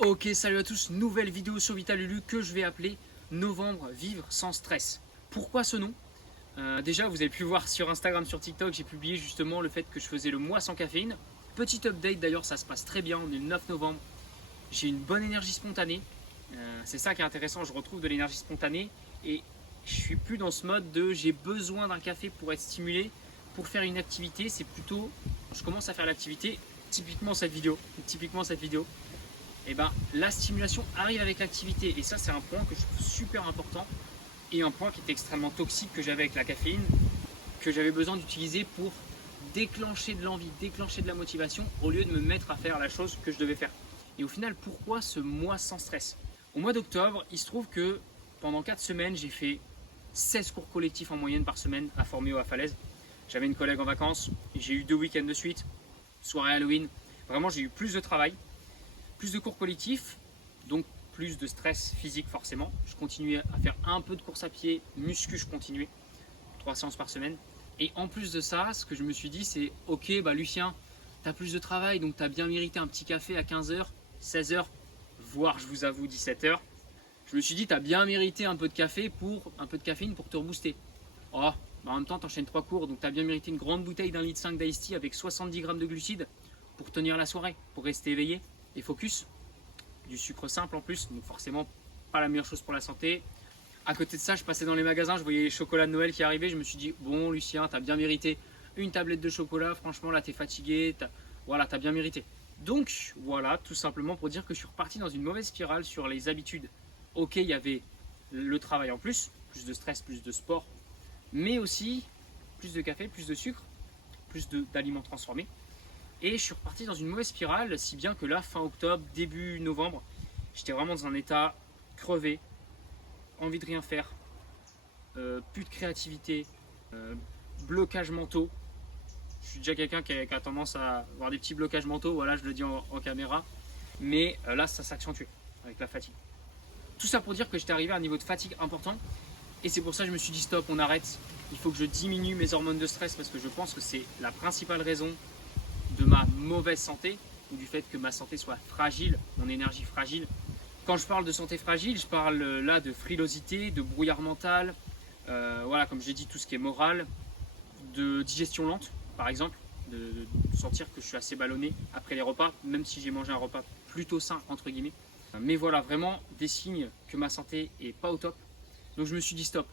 Ok, salut à tous, nouvelle vidéo sur Vitalulu que je vais appeler Novembre, vivre sans stress. Pourquoi ce nom? Déjà, vous avez pu voir sur Instagram, sur TikTok, j'ai publié justement le fait que je faisais le mois sans caféine. Petit update d'ailleurs, ça se passe très bien, on est le 9 novembre. J'ai une bonne énergie spontanée, c'est ça qui est intéressant, je retrouve de l'énergie spontanée et je suis plus dans ce mode de j'ai besoin d'un café pour être stimulé, pour faire une activité. C'est plutôt, je commence à faire l'activité, typiquement cette vidéo. Et ben, la stimulation arrive avec l'activité et ça c'est un point que je trouve super important et un point qui est extrêmement toxique que j'avais avec la caféine, que j'avais besoin d'utiliser pour déclencher de l'envie, déclencher de la motivation au lieu de me mettre à faire la chose que je devais faire. Et au final, pourquoi ce mois sans stress? Au mois d'octobre, il se trouve que pendant 4 semaines, j'ai fait 16 cours collectifs en moyenne par semaine à Forméo à Falaise. J'avais une collègue en vacances, j'ai eu 2 week-ends de suite, soirée Halloween. Vraiment, j'ai eu plus de travail. Plus de cours collectifs, donc plus de stress physique forcément. Je continuais à faire un peu de course à pied, muscu, je continuais, 3 séances par semaine. Et en plus de ça, ce que je me suis dit, c'est ok, Lucien, tu as plus de travail, donc tu as bien mérité un petit café à 15h, 16h, voire je vous avoue 17h. Je me suis dit, tu as bien mérité un peu de caféine pour te rebooster. Oh, en même temps, tu enchaînes 3 cours, donc tu as bien mérité une grande bouteille d'1,5 litre d'Ice Tea avec 70 grammes de glucides pour tenir la soirée, pour rester éveillé et focus. Du sucre simple en plus, donc forcément pas la meilleure chose pour la santé. À côté de ça, je passais dans les magasins, je voyais les chocolats de Noël qui arrivaient, je me suis dit bon Lucien, t'as bien mérité une tablette de chocolat, franchement là t'es fatigué, t'as bien mérité. Donc voilà, tout simplement pour dire que je suis reparti dans une mauvaise spirale sur les habitudes. Ok, il y avait le travail en plus de stress, plus de sport, mais aussi plus de café, plus de sucre, plus d'aliments transformés. Et je suis reparti dans une mauvaise spirale, si bien que là, fin octobre, début novembre, j'étais vraiment dans un état crevé, envie de rien faire, plus de créativité, blocages mentaux. Je suis déjà quelqu'un qui a tendance à avoir des petits blocages mentaux, voilà, je le dis en caméra. Mais là, ça s'accentue avec la fatigue. Tout ça pour dire que j'étais arrivé à un niveau de fatigue important. Et c'est pour ça que je me suis dit stop, on arrête. Il faut que je diminue mes hormones de stress parce que je pense que c'est la principale raison de ma mauvaise santé ou du fait que ma santé soit fragile, mon énergie fragile. Quand je parle de santé fragile, je parle là de frilosité, de brouillard mental, voilà, comme j'ai dit, tout ce qui est moral, de digestion lente par exemple, de sentir que je suis assez ballonné après les repas, même si j'ai mangé un repas plutôt sain entre guillemets. Mais voilà, vraiment des signes que ma santé est pas au top. Donc je me suis dit stop,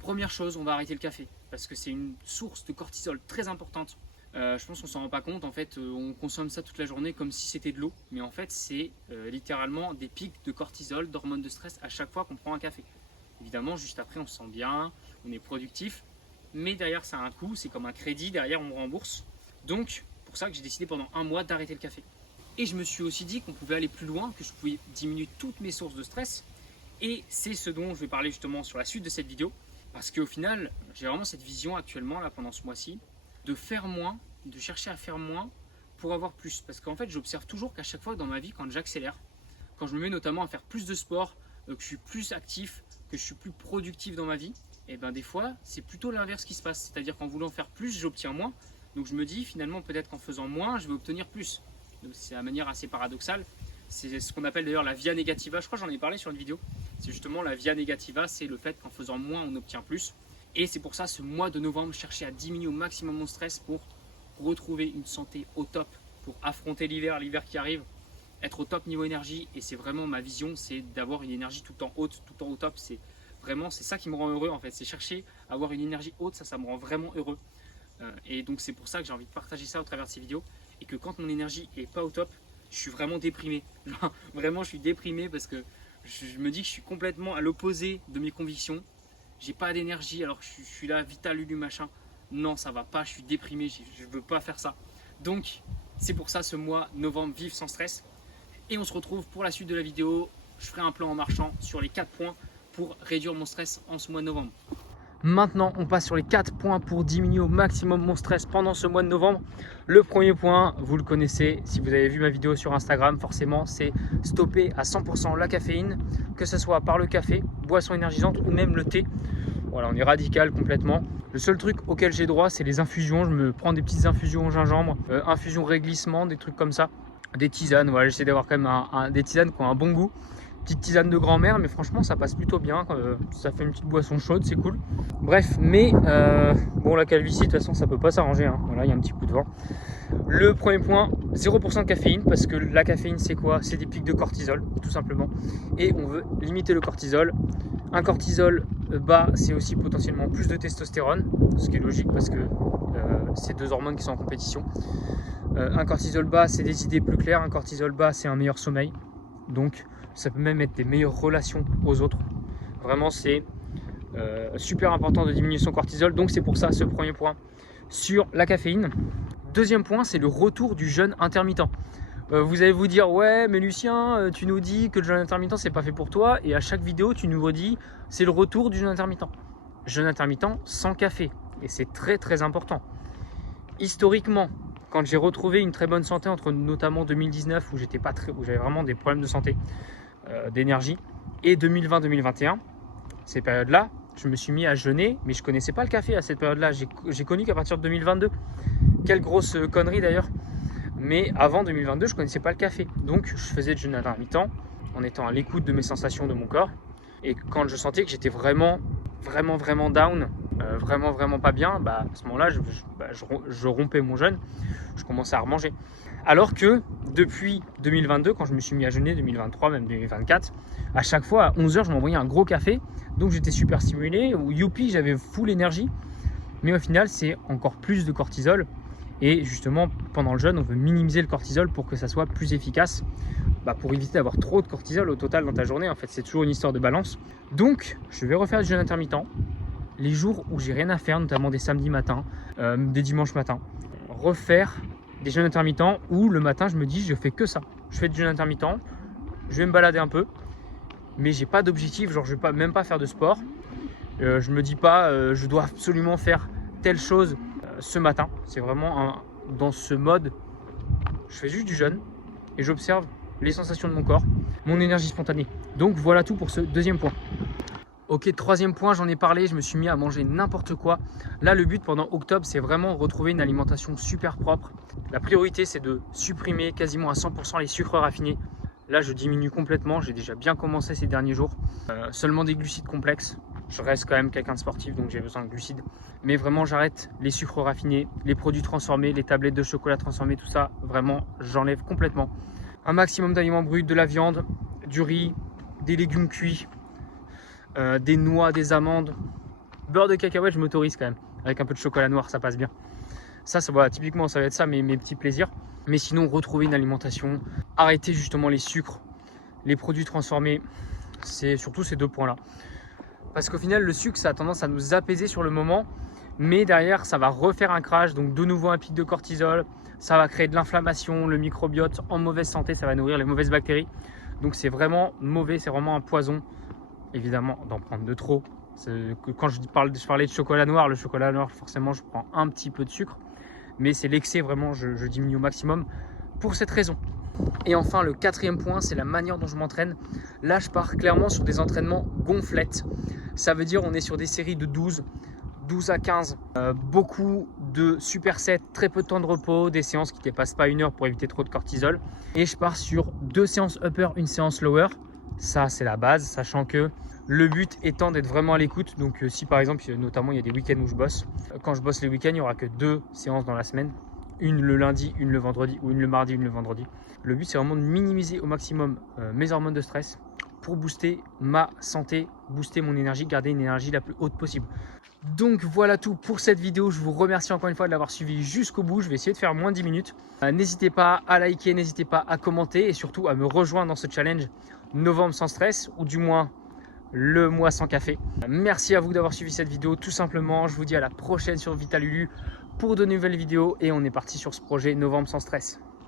première chose, on va arrêter le café parce que c'est une source de cortisol très importante. Je pense qu'on s'en rend pas compte, en fait on consomme ça toute la journée comme si c'était de l'eau, mais en fait c'est littéralement des pics de cortisol, d'hormones de stress à chaque fois qu'on prend un café. Évidemment juste après on se sent bien, on est productif, mais derrière ça a un coût, c'est comme un crédit, derrière on rembourse. Donc pour ça que j'ai décidé pendant un mois d'arrêter le café. Et je me suis aussi dit qu'on pouvait aller plus loin, que je pouvais diminuer toutes mes sources de stress, et c'est ce dont je vais parler justement sur la suite de cette vidéo, parce qu'au final j'ai vraiment cette vision actuellement là pendant ce mois-ci, de faire moins, de chercher à faire moins pour avoir plus. Parce qu'en fait, j'observe toujours qu'à chaque fois dans ma vie, quand j'accélère, quand je me mets notamment à faire plus de sport, que je suis plus actif, que je suis plus productif dans ma vie, et ben des fois, c'est plutôt l'inverse qui se passe. C'est-à-dire qu'en voulant faire plus, j'obtiens moins. Donc je me dis finalement, peut-être qu'en faisant moins, je vais obtenir plus. Donc c'est de manière assez paradoxale. C'est ce qu'on appelle d'ailleurs la via negativa. Je crois que j'en ai parlé sur une vidéo. C'est justement la via negativa, c'est le fait qu'en faisant moins, on obtient plus. Et c'est pour ça, ce mois de novembre, chercher à diminuer au maximum mon stress pour retrouver une santé au top, pour affronter l'hiver qui arrive, être au top niveau énergie. Et c'est vraiment ma vision, c'est d'avoir une énergie tout le temps haute, tout le temps au top. C'est vraiment, c'est ça qui me rend heureux en fait. C'est chercher à avoir une énergie haute, ça me rend vraiment heureux. Et donc c'est pour ça que j'ai envie de partager ça au travers de ces vidéos. Et que quand mon énergie est pas au top, je suis vraiment déprimé. Vraiment, je suis déprimé parce que je me dis que je suis complètement à l'opposé de mes convictions. J'ai pas d'énergie alors que je suis là, Vitalulu machin. Non, ça va pas, je suis déprimé, je veux pas faire ça. Donc, c'est pour ça ce mois novembre, vivre sans stress. Et on se retrouve pour la suite de la vidéo. Je ferai un plan en marchant sur les 4 points pour réduire mon stress en ce mois de novembre. Maintenant, on passe sur les 4 points pour diminuer au maximum mon stress pendant ce mois de novembre. Le premier point, vous le connaissez, si vous avez vu ma vidéo sur Instagram, forcément, c'est stopper à 100% la caféine, que ce soit par le café, boisson énergisante ou même le thé. Voilà, on est radical complètement. Le seul truc auquel j'ai droit, c'est les infusions. Je me prends des petites infusions au gingembre, infusions réglissement, des trucs comme ça. des tisanes. Voilà, j'essaie d'avoir quand même des tisanes qui ont un bon goût. Petite tisane de grand-mère, mais franchement ça passe plutôt bien. Ça fait une petite boisson chaude, c'est cool. Bref, mais bon, la calvitie de toute façon ça peut pas s'arranger, hein. Voilà, il y a un petit coup de vent. Le premier point, 0% de caféine, parce que la caféine c'est quoi? C'est des pics de cortisol, tout simplement. Et on veut limiter le cortisol. Un cortisol bas, c'est aussi potentiellement plus de testostérone, ce qui est logique parce que c'est deux hormones qui sont en compétition. Un cortisol bas, c'est des idées plus claires. Un cortisol bas, c'est un meilleur sommeil. Donc ça peut même être des meilleures relations aux autres. Vraiment, c'est super important de diminuer son cortisol. Donc c'est pour ça ce premier point sur la caféine. Deuxième point, c'est le retour du jeûne intermittent. Vous allez vous dire, ouais mais Lucien, tu nous dis que le jeûne intermittent c'est pas fait pour toi, et à chaque vidéo tu nous redis c'est le retour du jeûne intermittent. Jeûne intermittent sans café, et c'est très très important. Historiquement, quand j'ai retrouvé une très bonne santé entre notamment 2019 où j'avais vraiment des problèmes de santé, d'énergie, et 2020-2021, ces périodes-là, je me suis mis à jeûner, mais je connaissais pas le café à cette période-là. J'ai connu qu'à partir de 2022. Quelle grosse connerie d'ailleurs. Mais avant 2022, je connaissais pas le café. Donc je faisais du jeûne intermittent en étant à l'écoute de mes sensations de mon corps. Et quand je sentais que j'étais vraiment down, vraiment pas bien, à ce moment-là, je rompais mon jeûne, je commençais à remanger. Alors que depuis 2022, quand je me suis mis à jeûner, 2023, même 2024, à chaque fois à 11h, je m'envoyais un gros café. Donc j'étais super stimulé, ou youpi, j'avais full énergie. Mais au final, c'est encore plus de cortisol. Et justement, pendant le jeûne, on veut minimiser le cortisol pour que ça soit plus efficace, pour éviter d'avoir trop de cortisol au total dans ta journée. En fait, c'est toujours une histoire de balance. Donc, je vais refaire du jeûne intermittent les jours où j'ai rien à faire, notamment des samedis matins, des dimanches matins. Refaire des jeûnes intermittents où le matin, je me dis, je fais que ça. Je fais du jeûne intermittent, je vais me balader un peu, mais j'ai pas d'objectif, genre je vais même pas faire de sport. Je me dis pas, je dois absolument faire telle chose ce matin. C'est vraiment dans ce mode, je fais juste du jeûne et j'observe les sensations de mon corps, mon énergie spontanée. Donc voilà tout pour ce deuxième point. Ok, troisième point, j'en ai parlé, je me suis mis à manger n'importe quoi. Là, le but pendant octobre, c'est vraiment retrouver une alimentation super propre. La priorité, c'est de supprimer quasiment à 100% les sucres raffinés. Là, je diminue complètement, j'ai déjà bien commencé ces derniers jours. Seulement des glucides complexes. Je reste quand même quelqu'un de sportif, donc j'ai besoin de glucides. Mais vraiment, j'arrête les sucres raffinés, les produits transformés, les tablettes de chocolat transformées, tout ça, vraiment, j'enlève complètement. Un maximum d'aliments bruts, de la viande, du riz, des légumes cuits, des noix, des amandes, beurre de cacahuète, je m'autorise quand même. Avec un peu de chocolat noir, ça passe bien. Ça voilà, typiquement, ça va être ça, mes petits plaisirs. Mais sinon, retrouver une alimentation, arrêter justement les sucres, les produits transformés, c'est surtout ces deux points-là. Parce qu'au final, le sucre, ça a tendance à nous apaiser sur le moment, mais derrière, ça va refaire un crash, donc de nouveau un pic de cortisol, ça va créer de l'inflammation, le microbiote en mauvaise santé, ça va nourrir les mauvaises bactéries. Donc c'est vraiment mauvais, c'est vraiment un poison, évidemment, d'en prendre de trop. Quand je parlais de chocolat noir, le chocolat noir, forcément, je prends un petit peu de sucre, mais c'est l'excès, vraiment, je diminue au maximum pour cette raison. Et enfin, le quatrième point, c'est la manière dont je m'entraîne. Là, je pars clairement sur des entraînements gonflettes. Ça veut dire on est sur des séries de 12 à 15. Beaucoup de supersets, très peu de temps de repos, des séances qui ne dépassent pas 1 heure pour éviter trop de cortisol. Et je pars sur 2 séances upper, 1 séance lower. Ça, c'est la base, sachant que le but étant d'être vraiment à l'écoute. Donc si par exemple, notamment il y a des week-ends où je bosse. Quand je bosse les week-ends, il n'y aura que 2 séances dans la semaine. Une le lundi, une le vendredi, ou une le mardi, une le vendredi. Le but, c'est vraiment de minimiser au maximum mes hormones de stress pour booster ma santé, booster mon énergie, garder une énergie la plus haute possible. Donc voilà tout pour cette vidéo. Je vous remercie encore une fois de l'avoir suivi jusqu'au bout. Je vais essayer de faire moins de 10 minutes. N'hésitez pas à liker, n'hésitez pas à commenter et surtout à me rejoindre dans ce challenge novembre sans stress, ou du moins le mois sans café. Merci à vous d'avoir suivi cette vidéo tout simplement. Je vous dis à la prochaine sur Vitalulu pour de nouvelles vidéos et on est parti sur ce projet novembre sans stress.